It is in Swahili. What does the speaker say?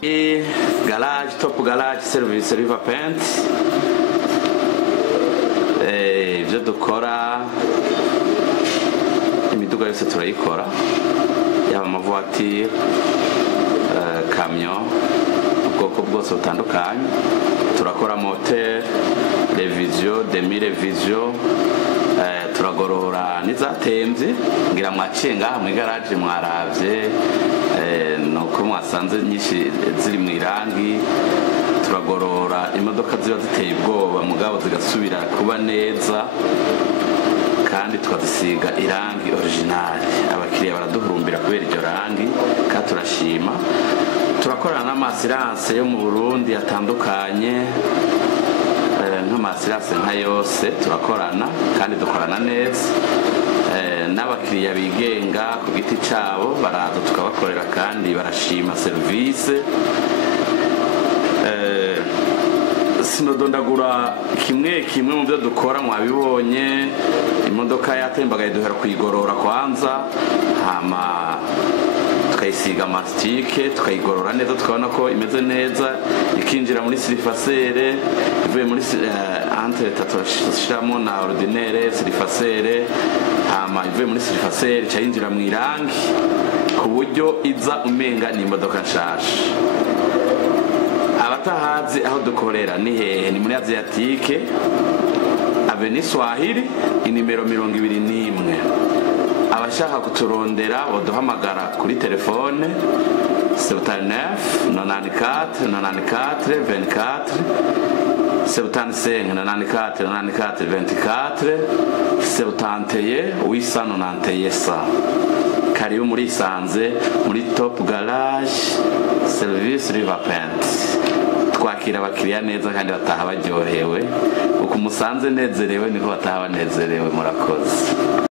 Garage, Top Garage Service River Paint. Ibyo dukora imiduga yose turayikora, yaba amavuwatire, kamyo, ubwoko bwose butandukanye. Turakora moteur, revision, demi revision, turagorora n'izatemvye. Ngira mwaciye ngaha mu garage mwaravye nuko mwasanze nyinshi ziri mu irangi. Turagorora imodoka ziba ziteye ubwoba mugabo zigasubira kuba neza, kandi tukazisiga irangi original. Abakiriya baraduhurumbira kubera iryo rangi kandi turashima. Turakorana n'amasiranse yo mu Burundi atandukanye, nk'amasiranse nka yose turakorana kandi dukorana neza. N'abakiriya bigenga ku giti cyabo baraza tukabakorera kandi barashima serivisi. Sinodondagura kimwe kimwe mu byo dukora mwabibonye. Imodoka yatembagaye duhera kuyigorora kwanza, hama tukayisiga mastike, tukayigorora neza tukabona ko imeze neza, ikinjira muri silifasere. Ivuye muri entre turashiramo na ordinaire silifasere, hama ivuye muri silifasere cyayinjira mu irangi ku buryo iza umenga ni imodoka nshasha. Abatahazi aho dukorera ni hehe? Ni muri Asiatique Avenue Swahili inimero 21. Abashaka kuturondera boduhamagara kuri telefone 79 94 94 24 75 94 94 24 71 891. Karibu muri Isanze muri Top Garage Service River Paint. Twakira abakiriya neza kandi bataha baryohewe. Uko musanze nezerewe niko bataha banezerewe. Murakoze.